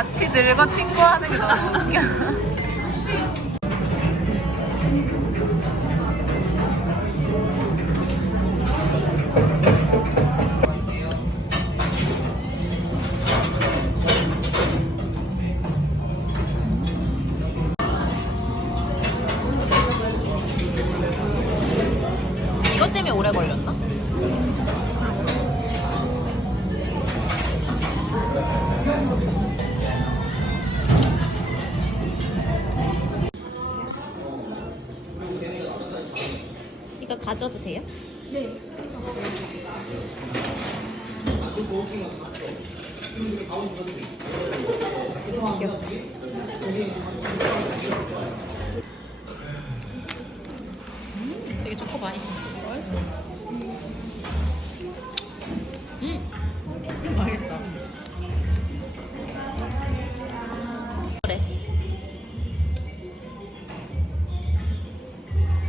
같이 들고 친구하는 게 너무 웃겨. 가져도 돼요? 네. 귀엽다. 음, 되게 초코 많이 걸? 음, 맛있다. 그래.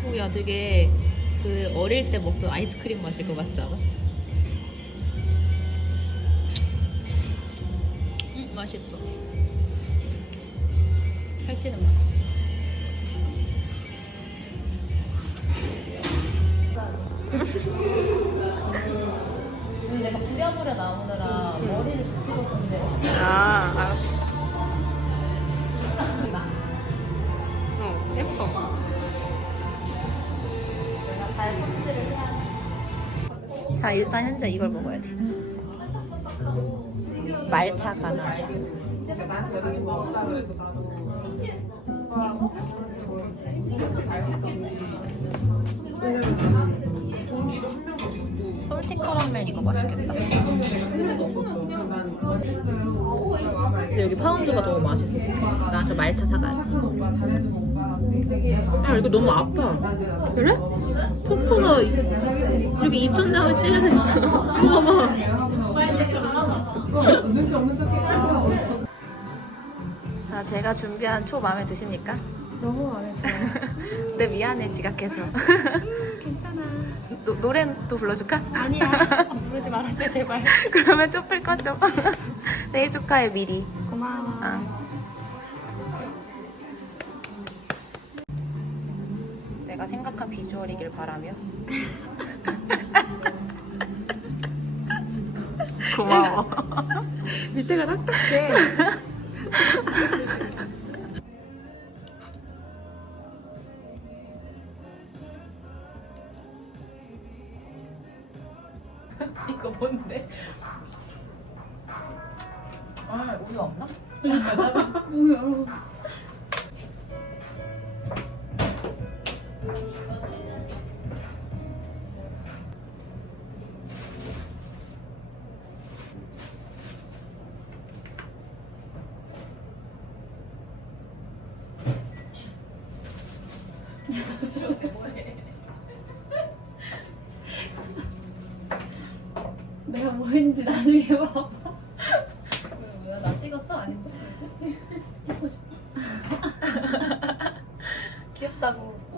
오, 야, 되게 그 어릴 때 먹던 아이스크림 마실 것 같지 않아? 음, 맛있어. 살찌는 맛. 자, 일단 현재 이걸 먹어야 돼. 말차 가나. 솔티 커러멜 이거 맛있겠다. 근데 여기 파운드가 너무 맛있어. 나 저 말차 사가야지. 야 이거 너무 아파. 그래? 폭포가 여기 입천장을 찌르네. 이거 봐봐. 자, 제가 준비한 초 마음에 드십니까? 너무 마음에 들어요. 내 미안해 지각해서. 괜찮아. 노, 노래 또 불러줄까? 아니야. 부르지 말아줘 제발. 그러면 쪽팔 거죠. 생일 축하해 미리. 고마워. 아. 내가 생각한 비주얼이길 바라며. 고마워. 밑에가 딱딱해. 이거 뭔데? 아, 우유 없나? 내가 뭐했 는지 나중에 봐봐. 뭐야 나 찍었어 아닌가? 찍고 싶어. 귀엽다고.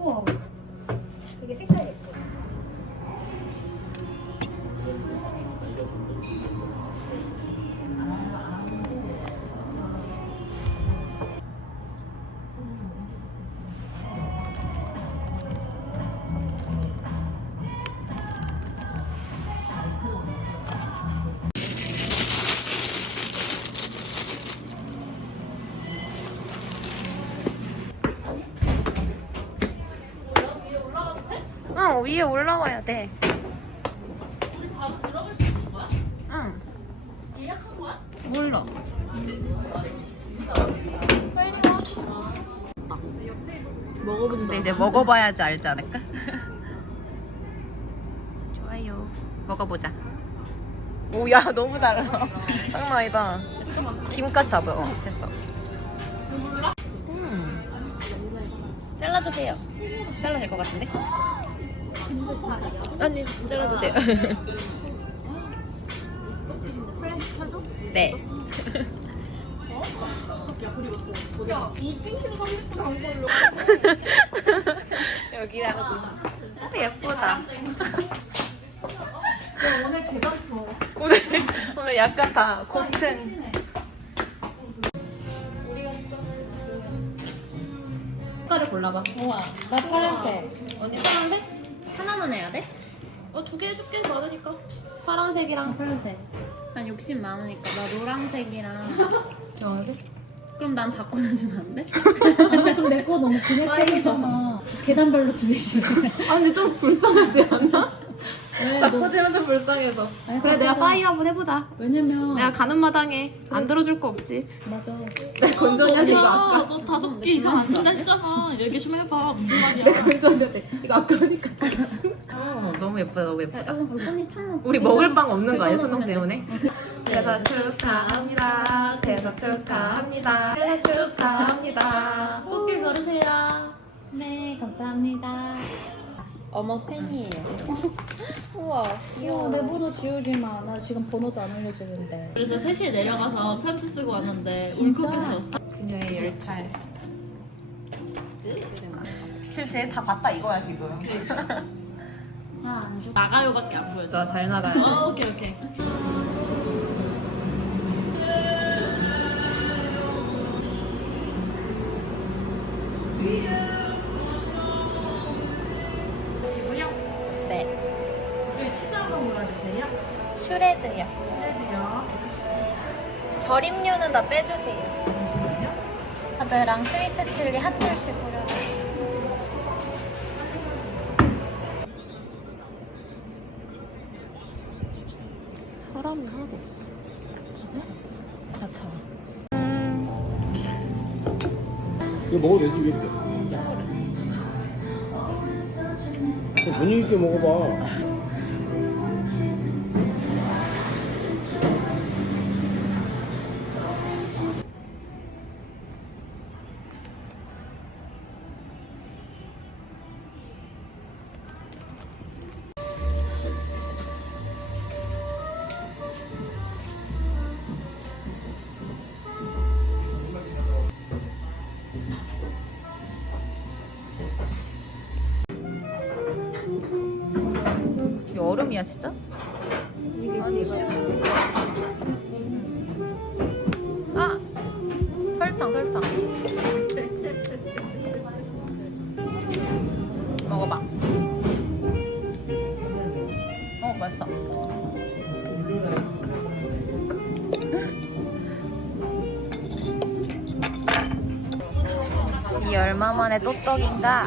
응, 위에 올라와야 돼. 응. 몰라. 먹어보지도 근데 이제 먹어봐야지 알지 않을까? 좋아요. 먹어보자. 오, 야, 너무 달라. 장난 아니다. 김까지 다 보여. 어, 됐어. 음. 잘라주세요. 잘라도 될것 같은데? 아니 잘라주세요. 네. 여기라고. 예쁘다. 오늘 오늘 오늘 약간 다 고층. 색깔을 골라봐. 우와, 나 파란색. 언니 파란색? 하나만 해야 돼? 어 두 개 해줄게 많으니까. 파란색이랑 파란색. 난 욕심 많으니까 나 노란색이랑 주황색? 그럼 난 바꿔 주면 안 돼? 아니, 그럼 내 거 너무 그네팩이잖아. 계단별로 두 개씩. 아 근데 좀 불쌍하지 않나? 왜? 너, 바꾸지면 좀 불쌍해서. 아니, 그래 내가. 파이 한번 해보자. 왜냐면. 내가 가는 마당에 안 들어줄 거 없지. 맞아. 내가 건전이한테 이거 아까. 너 다섯 개 이상 안 쓴다 했잖아. 얘기 좀 해봐. 무슨 말이야? 건전이한테 이거 아까우니까 어 너무 예쁘다 너무 자, 예쁘다. 어, 언니 천원. 우리 먹을 빵 없는 거 아니야 먹으면 때문에? 대사 축하합니다. 대사 축하합니다. 대사 축하합니다. 꽃게 걸으세요. 네, 감사합니다. 어머 팬이에요. 우와, 귀여워. 내 번호 지우지 마. 나 지금 번호도 안 알려주는데. 그래서 3시에 내려가서 편지 쓰고 왔는데 울컥했어. 그녀의 열찰. 지금 쟤 다 봤다 이거야 지금. 잘안 줘. 나가요밖에 안 보여. 진짜 잘 나가요. 어, 오케이 오케이. 네. 여기 치즈 한번 골라주세요. 슈레드요. 그래도요. 절임류는 다 빼주세요. 하드랑 스위트 칠리 한 줄씩 뿌려주세요. 이거 먹어도 되지? 그럼 분위기 있게 먹어봐. 얼음이야 진짜? 아 설탕 설탕. 먹어봐. 어 맛있어. 이 얼마 만에 또떡인가?